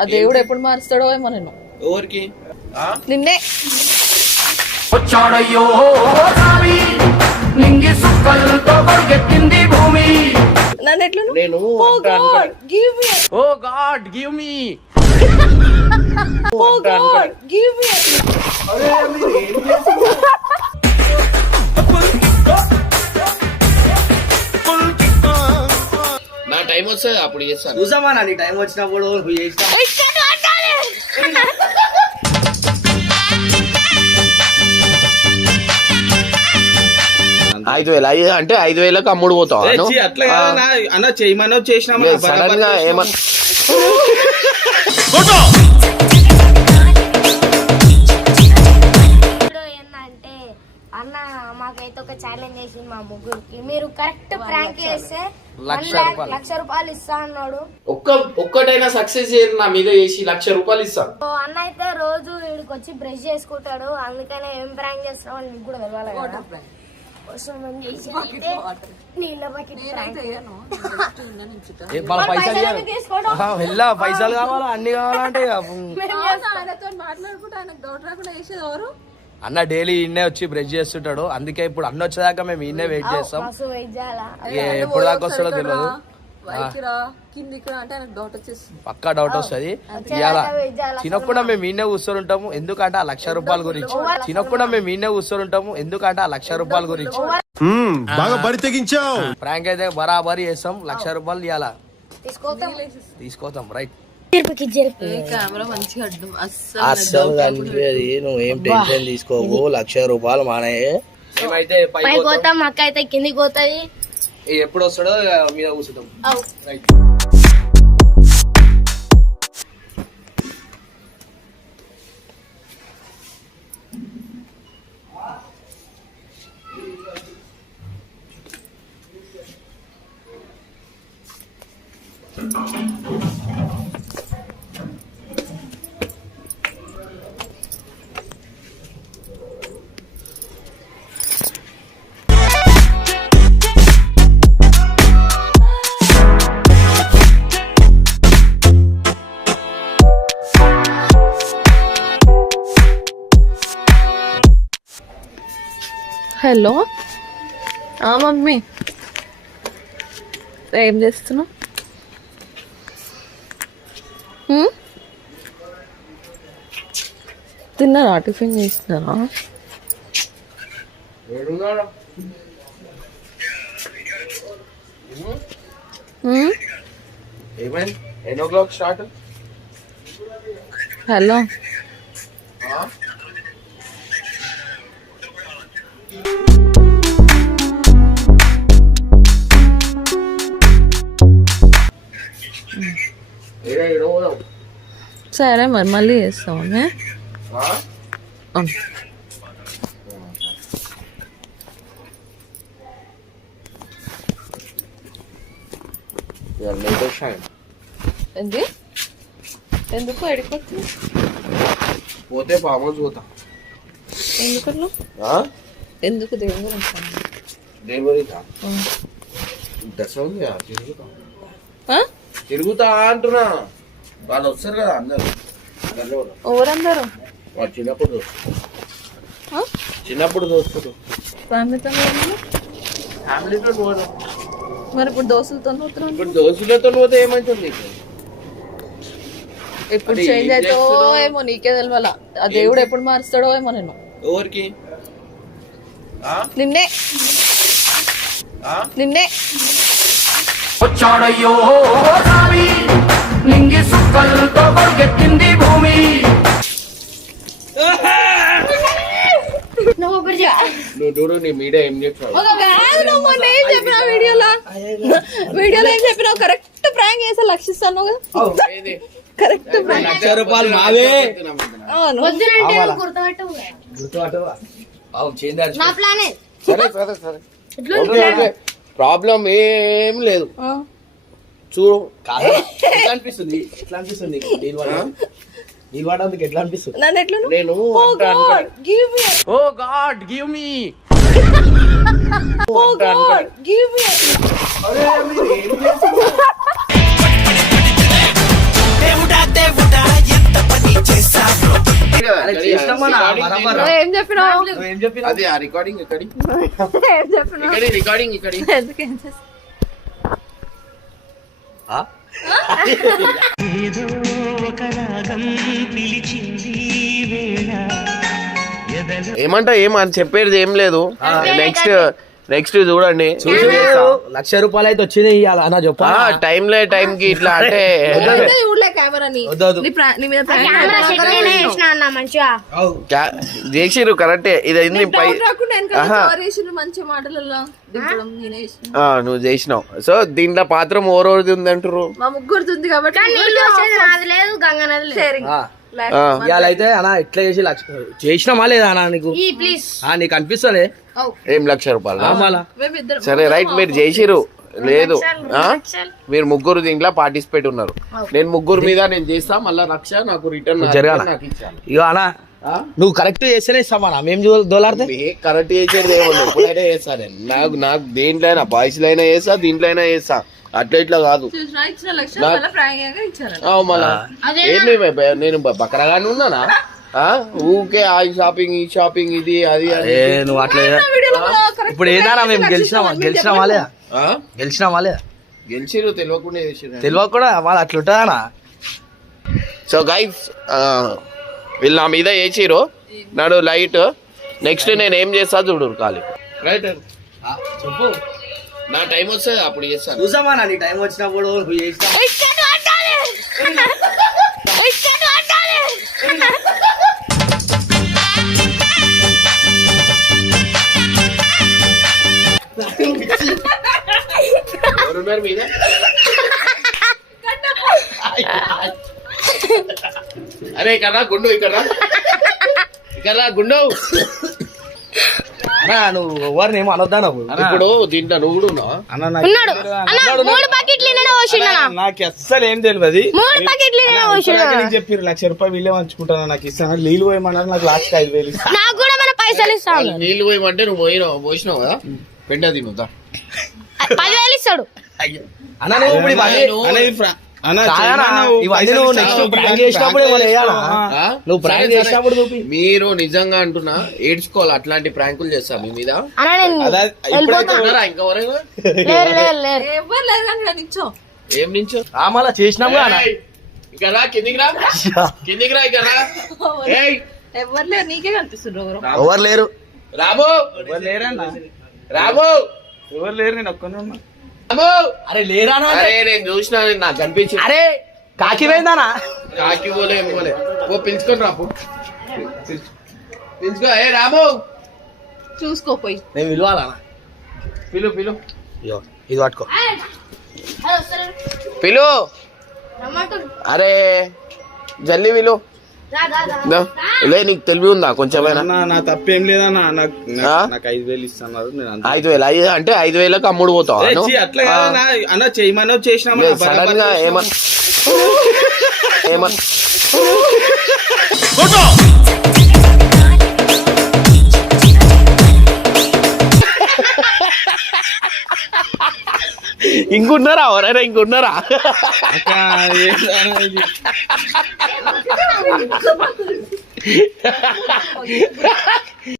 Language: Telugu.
ఆ దేవుడు ఎప్పుడు మారుస్తాడో ఏమో నేను ఎవరికి నిన్నే వచ్చాడయ్యో స్వామి నింగి సుక్కలతో పరిగెత్తింది భూమి. నన్ను ఎట్లా నేను గివ్ మీ ఓ గాడ్ గివ్ మీ ఓ గాడ్ గివ్ మీ నా టైం వస్తుంది అప్పుడు చేస్తాను. చూసామా నీ టైం వచ్చినప్పుడు నువ్వు చేసినా 5,000 అంటే 5,000కి అమ్ముడు పోతావు అట్లా అన్న చేయమన్నా చేసినా సడన్ గా ఏమన్నా ఏంటంటే అన్న మాకైతే ఒక ఛాలెంజ్ చేసింది మా ముగ్గురికి, మీరు కరెక్ట్ ప్రాంక్ చేస్తే 1,00,000 రూపాయలు ఇస్తా అన్నాడు. ఒక్కటైనా సక్సెస్ చేయరు నా మీద చేసి 1,00,000 రూపాయలు ఇస్తాను. అన్న అయితే రోజు వీడికి వచ్చి బ్రష్ చేసుకుంటాడు, అందుకనే ఏం ప్రాంక్ చేస్తున్నావు అని నీకు కూడా తెలవాలి కదా. పైసలు కావాలా అన్ని కావాలంటే అన్న డైలీ ఇన్నే వచ్చి బ్రష్ చేస్తుంటాడు, అందుకే ఇప్పుడు అన్న వచ్చేదాకా మేము ఇన్నే వెయిట్ చేస్తాం. ఎప్పుడు దాకా వస్తాడో తెలియదు, పక్కా డౌట్ వస్తుంది. ఇవాళ చిన్నప్పుడు మేము ఈయనే కూర్చొని ఎందుకంటే ఆ 1,00,000 రూపాయల గురించి. చిన్నప్పుడు మేము ఈయనే కూర్చొని ఎందుకంటే ఆ 1,00,000 రూపాయల గురించి. బాగా బరి తెగించావు. ప్రాంక్ అయితే బరాబరి చేస్తాం, 1,00,000 రూపాయలు ఇవాళ తీసుకోతాం. రైట్ అస్సలు కనిపించేది, నువ్వేం టెన్షన్ తీసుకోవు. 1,00,000 రూపాయలు మానయ్యే. మేమైతే పైకి పోతాం, అక్క అయితే కిందికి పోతుంది. ఎప్పుడు వస్తాడో మీద కూర్చుంటాం. రైట్ హలో మమ్మీ, ఏం చేస్తున్నావు? తిన్నారా? టిఫిన్ చేస్తున్నారా? ఏమైంది? 8 o'clock స్టార్ట్. హలో సరే మరి మళ్ళీ చేస్తామని. ఏంది? ఎందుకు ఎడిపోతుంది? పోతే ఫామ్ హౌస్ పోతా. ఎందుకు ఎందుకు దేవుడు తిరుగుతా అంటున్నా. వాళ్ళు వస్తారు కదా అందరు. ఎవరందరూ? వాడు చిన్నప్పుడు దోస్తులు. ఫ్యామిలీతో ఫ్యామిలీతో పోదు. మరి ఇప్పుడు దోస్తులతో ఇప్పుడు దోస్తులతో పోతే ఏమంటుంది? ఎప్పుడు చేంజ్ అవుతావో ఏమో నీకే తెలియాల. ఆ దేవుడు ఎప్పుడు మారుస్తాడో ఏమో నేను ఎవరికి నిన్నే వచ్చాడయ్యో స్వామి నింగి సుక్కలతో పరిగెత్తింది భూమి. నువ్వు చూడు నీ మీడియా ఏం చెప్పావు. వీడియోలో ఏం చెప్పినావు? కరెక్ట్ ప్రాంక్ చేస్తే 1,00,000 ఇస్తాను కదా. కరెక్ట్ 1,00,000 రూపాయలు మావే. ప్రాబ్లం ఏం లేదు. చూడు ఎట్లా అనిపిస్తుంది? నీళ్ళు వాడేందుకు ఎట్లా అనిపిస్తుంది? నన్ను ఎట్లా నేను ఓ గాడ్ గివ్ మీ దేవుడా దేవుడా ఏం చెప్పినావు ఏం చెప్పినా అది ఆ రికార్డింగ్ ఇక్కడి ఏం చెప్పినావు ఇక్కడి రికార్డింగ్ ఇక్కడి ఎందుకు ఏం చేస్తావు? ఏమంటా ఏమని చెప్పేది ఏం లేదు. నెక్స్ట్ చూడండి. ₹1,00,000 అయితే వచ్చింది ఇవాళ అన్న చెప్పా టైం కి ఇట్లా అంటే అయితే చూడలే కెమెరాని. నీ మీద కెమెరా సెట్ నేనే చేసిన అన్న మంచిగా. చేసిరు కరెక్టే. ఇది అయింది పై మంచి మాటలలో దింపడం నేనే చేసిన. నువ్వు చేసినావు. సో దీంట్లో పాత్రం ఓరోది ఉంది అంటారు. మా ముగ్గురుది ఉంది కాబట్టి నీళ్ళు వచ్చేది నాది లేదు, గంగ నది లేదు. sharing. ఇవాళ అయితే అన్న ఎట్లా చేసి చేసినామా లేదా అన్న నీకు ప్లీజ్ నీకు అనిపిస్తలే ఏం ₹1,00,000 మేమిద్దరం సరే రైట్. మీరు చేసిరు లేదు మీరు ముగ్గురు దీంట్లో పార్టిసిపేట్ ఉన్నారు. నేను ముగ్గురు మీద నేను చేస్తా. మళ్ళా ₹1,00,000 నాకు రిటర్న్ నాకు ఇచ్చాను. ఇక అన్న నువ్వు కరెక్ట్ చేస్తేనే ఇస్తామా మేము దోలాడితే కరెక్ట్ చేసేది ఏమన్నా ఎప్పుడైనా చేస్తా నేను. నాకు దేంట్లో అయినా బాయ్స్ లో అయినా చేస్తా, దీంట్లో అయినా చేస్తా. అట్లా ఇట్లా కాదు. ఇచ్చిన లక్ష ప్రాంక్ ఇచ్చారు. మళ్ళా ఏంటి నేను బకరగానే ఉన్నానా? ఊకే ఆ షాపింగ్ ఈ షాపింగ్ ఇది అది నువ్వు అట్లా ఇప్పుడు ఏదైనా మేము గెలిచినామా లేదా గెలిచిరు తెలియకుండా చేసిరు. తెలియక కూడా వాళ్ళు అట్లా ఉంటుందనా. సో గైస్ వీళ్ళు నా మీద వేసిరు నాడు లైట్. నెక్స్ట్ నేను ఏం చేస్తా చూడు ఖాళీ రైట్. చెప్పు నా టైం వస్తుంది అప్పుడు చేస్తాను. చూసామా నీ టైం వచ్చినప్పుడు నువ్వు చేసినా ఎవరున్నారు మీద? అరే ఇక్కడ గుండు ఇక్కడ గుండు. నువ్వు ఎవరిని ఏమో అనొద్దా నువ్వు. ఇప్పుడు దీంట్లో నువ్వు కూడా ఉన్నావా? మూడు ప్యాకెట్లు నాకు అస్సలు ఏం తెలియదు. మూడు ప్యాకెట్లు చెప్పారు ₹1,00,000 వీళ్ళే పంచుకుంటాను నాకు ఇస్తాను. నీళ్ళు పోయమన్నారు. నాకు లాస్ట్ 5,000 ఇస్తాను. నాకు కూడా మన పైసలు ఇస్తాను. నీళ్ళు పోయమంటే నువ్వు పోసినావు కదా పెండ తినుదా 10,000 ఇస్తాడు. అన్న నువ్వు ఇప్పుడు మీరు నిజంగా అంటున్నా ఏడ్చుకోవాలి. అట్లాంటి ప్రాంకులు చేస్తా మీ మీద. ఇంకెవరైనా ఏం నించో మళ్ళా చేసినాము ఇక్కడ కిందికి రా ఇక్కడ ఎవరు లేరు, నీకే కనిపిస్తున్నారు. ఎవరు లేరు రాబో రాబో ఎవరు లేరు, నేను ఒక్కనే ఉన్నా. అరే లేరా అరే నేను చూసినా నాకు కనిపించింది. అరే కాకి పోయిందానా? కాకి పోలే ఏం పోలే. ఓ పిలుచుకొని రాపు పిలుచుకో. ఏ రాబో చూసుకోపోయి నేను విలువాలా? పిలు ఇది పట్టుకో పిలు. అరే జల్లి విలు లే. నీకు తెలివి ఉందా కొంచెమైనా? నా తప్పేం లేదన్నా. నాకు 5,000 ఇస్తున్నారు. 5,000 అంటే 5,000కి అమ్ముడు పోతావా? అట్లా అన్న చేయమని చేసినా సడన్ గా ఇంకున్నారా ఎవరైనా ఇంకున్నారా?